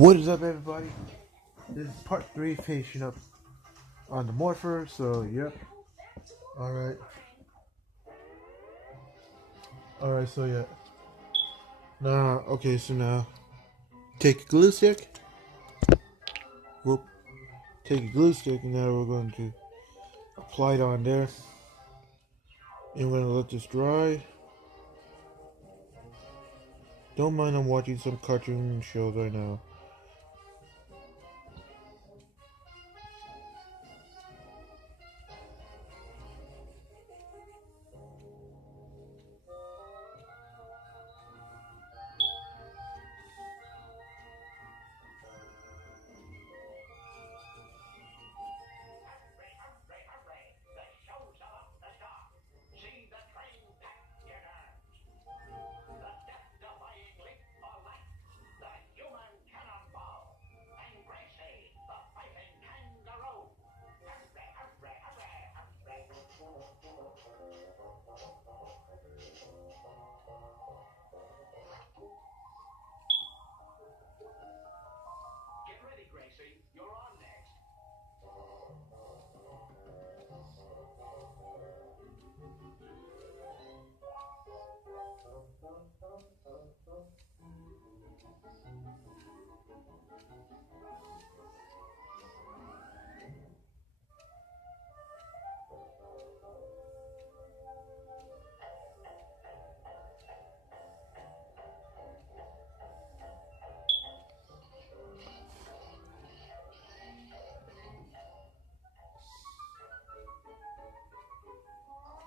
What is up, everybody? This is part 3, finishing up on the Morpher. So, yep. Alright. Alright, so yeah. Now, okay, so now, take a glue stick. Whoop. Take a glue stick, and now we're going to apply it on there. And we're going to let this dry. Don't mind I'm watching some cartoon shows right now.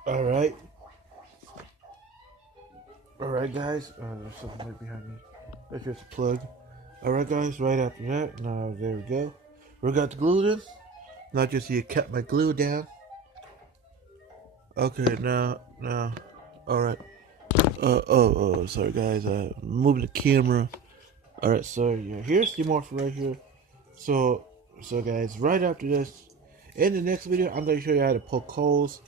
Alright. Alright, guys. There's something right behind me. That's just a plug. Alright, guys, right after that. Now, there we go. We got the glue in. Not just you kept my glue down. Okay, now, alright. Sorry guys, moving the camera. Alright, so yeah, here's the Morpher right here. So guys, right after this, in the next video, I'm going to show you how to poke holes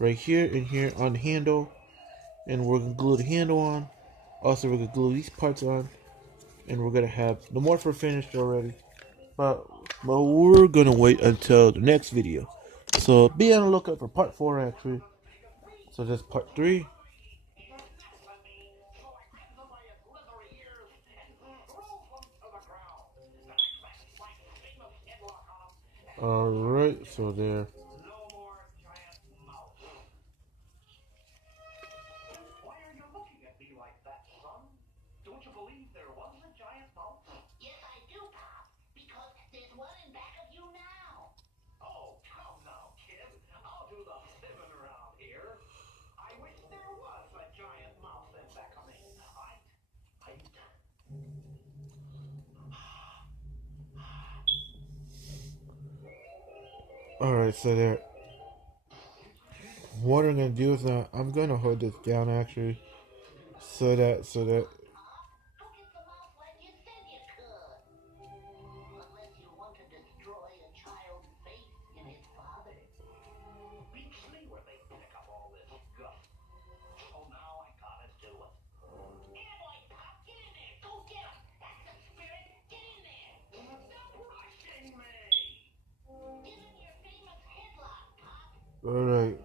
right here and here on the handle. And we're going to glue the handle on. Also, we're going to glue these parts on. And we're going to have the Morpher finished already. But we're going to wait until the next video. So be on the lookout for part 4 actually. So that's part 3. Alright, so there. Why are you looking at me like that, son? Don't you believe there was a giant mouse? Yes, I do, Pop, because there's one in back of you now. Oh, come now, kid. I'll do the living around here. I wish there was a giant mouse in back of me. Alright, so there. What I'm gonna do is now I'm gonna hold this down actually, so that Pop, go get the mouse like you said you could. Unless you want to destroy a child's faith in his father. Beats me where they pick up all this guff. So now I gotta do it. Attaboy, Pop, get in there. Go get him. That's the spirit. Get in there. Stop rushing me! Give him your famous headlock, Pop. alright.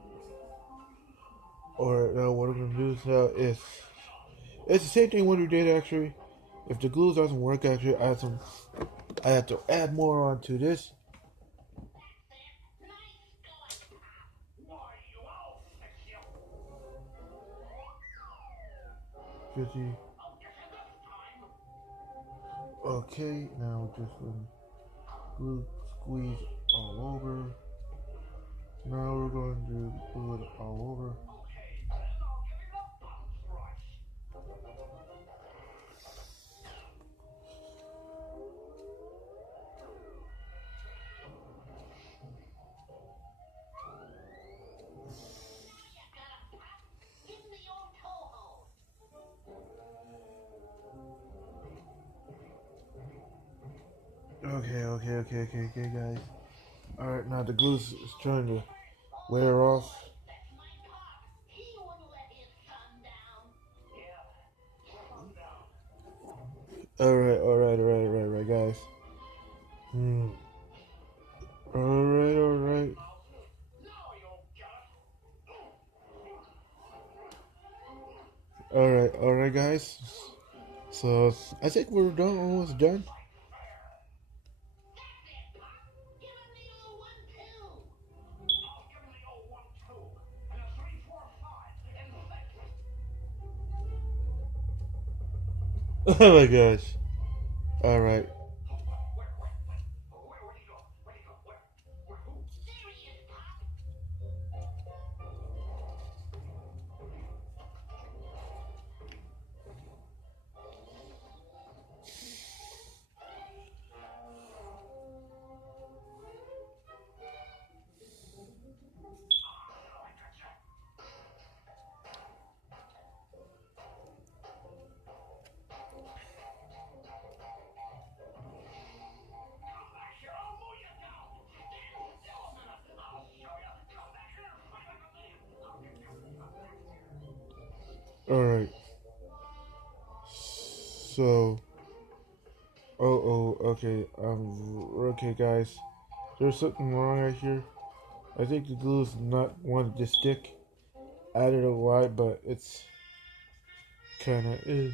Alright, now what I'm gonna do is now is it's the same thing what we did actually. If the glue doesn't work actually, I have to add more onto this. Nice going, Pop. Why, you all fix you! 50. I'll get you this time! Okay, now just glue squeeze all over. Now we're going to glue it all over. Okay, then I'll give you the bounce rush. You got him, Pop. Give him the old toe hold. Okay, guys. Alright, now the glue is trying to wear off. That's my Pop. He wouldn't let his son down. Yeah, calm down. Alright, guys. Alright, alright. Alright, guys. So, I think we're done, almost done. Give him the old 1-2. I'll give him the old 1-2 and a 3-4-5 and 6. Oh my gosh. Alright. Where'd he go? Where'd he go? Where? Who? Serious, Pop. Come back here, I'll mow you down. Stand still a minute. I'll show you. Come back here and fight like a man. Come back here. Alright. So. Okay. Okay, guys. There's something wrong right here. I think the glue's not wanting to stick. I don't know why, but it's kinda is.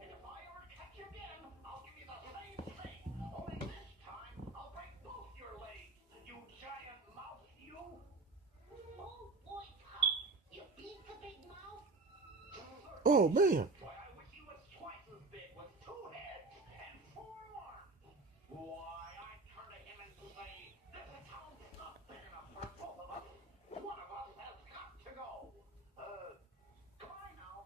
And if I ever catch you again, I'll give you the same thing. Only this time, I'll break both your legs. You giant mouse, you. Oh boy, Pop. You beat the big mouth? Oh man. Why, I wish he was twice as big with 2 heads and 4 arms. Why, I'd turn to him and say, this town's not big enough for both of us. One of us has got to go. Goodbye now.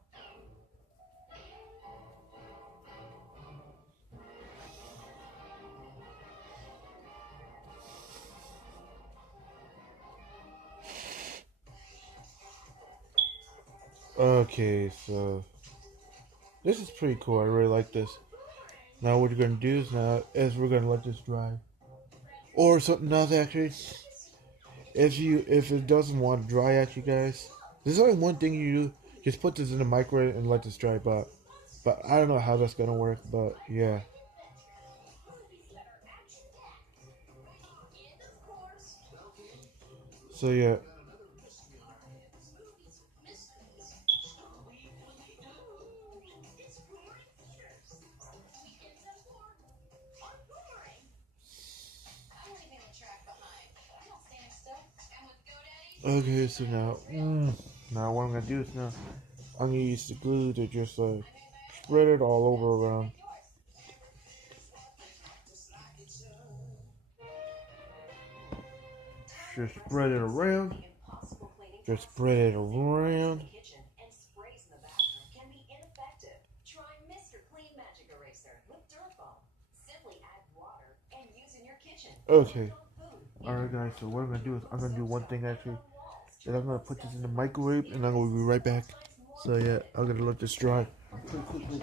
Okay, so this is pretty cool. I really like this. Now what you're gonna do is we're gonna let this dry. Or something else actually. If it doesn't want to dry actually, guys, there's only one thing you do. Just put this in the microwave and let this dry. But I don't know how that's gonna work. But yeah. So yeah. Okay, so now what I'm gonna do is I'm gonna use the glue to just spread it all over around. Just spread it around. Just spread it around. Okay. Alright guys, so what I'm gonna do is I'm gonna do one thing actually. Then I'm gonna put this in the microwave and I'm gonna be right back. So yeah, I'm gonna let this dry pretty quickly.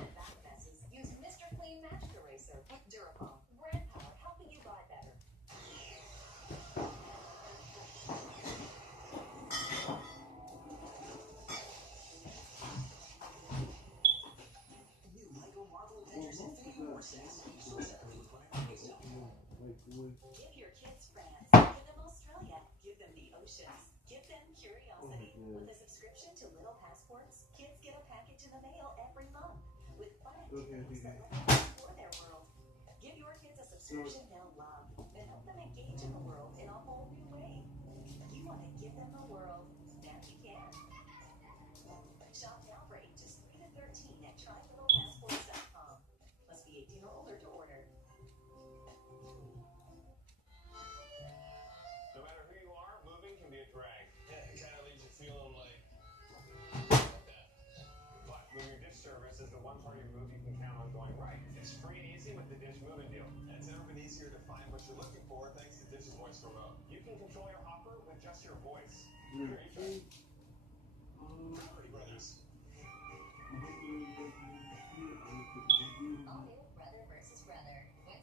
Give your kids France. Give them Australia. Give them the oceans. Give them curiosity. With a subscription to Little Passports, kids get a package in the mail every month with fun activities that let them explore their world. Give your kids a subscription they'll love and help them engage in the world in a whole new way. You want to give them a world. Now you can. Shop now for ages 3 to 13 at trylittlepassports.com. Must be 18 or older to order. No matter who you are, moving can be a drag. Yeah, it kind of leaves you feeling like that. But Move Your Ditch service is the one part of your move you can count on going right. It's free and easy with the Ditch moving deal. And it's never been easier to find what you're looking for thanks to Ditch's voice remote. You can control your hopper with just your voice. Here, you try. Property Brothers. All new Brother versus Brother. Win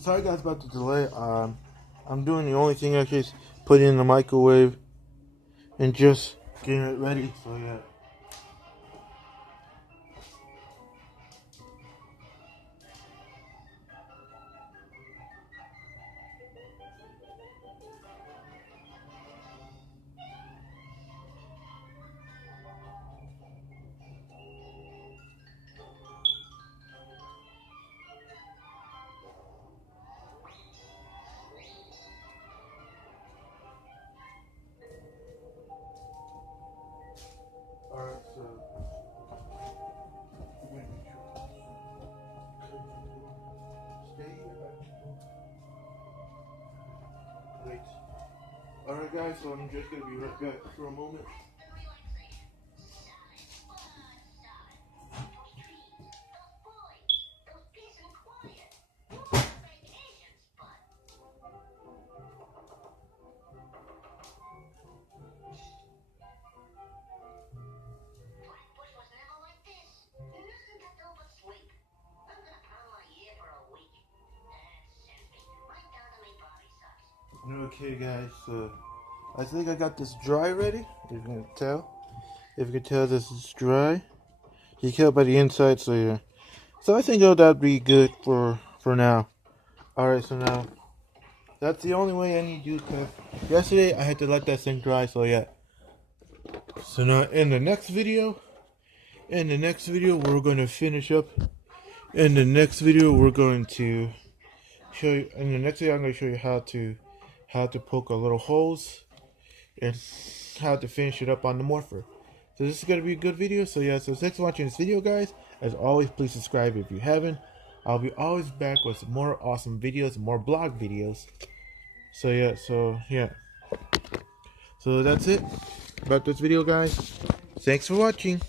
sorry guys about the delay. I'm doing the only thing actually is putting it in the microwave and just getting it ready. So yeah. Alright, so wait. Alright guys, so I'm just gonna be right back for a moment. Okay guys, so I think I got this dry ready. If you can tell. If you can tell, this is dry. You can tell by the inside, so yeah. So I think that'd be good for now. Alright, so now that's the only way I need to do, because yesterday I had to let that thing dry, so yeah. So now in the next video we're going to finish up. In the next video we're going to show you, in the next video I'm going to show you how to poke a little holes and how to finish it up on the morpher. So this is going to be a good video. So yeah, so thanks for watching this video guys. As always, please subscribe if you haven't. I'll be always back with more awesome videos, more blog videos. So yeah, so that's it about this video guys. Thanks for watching.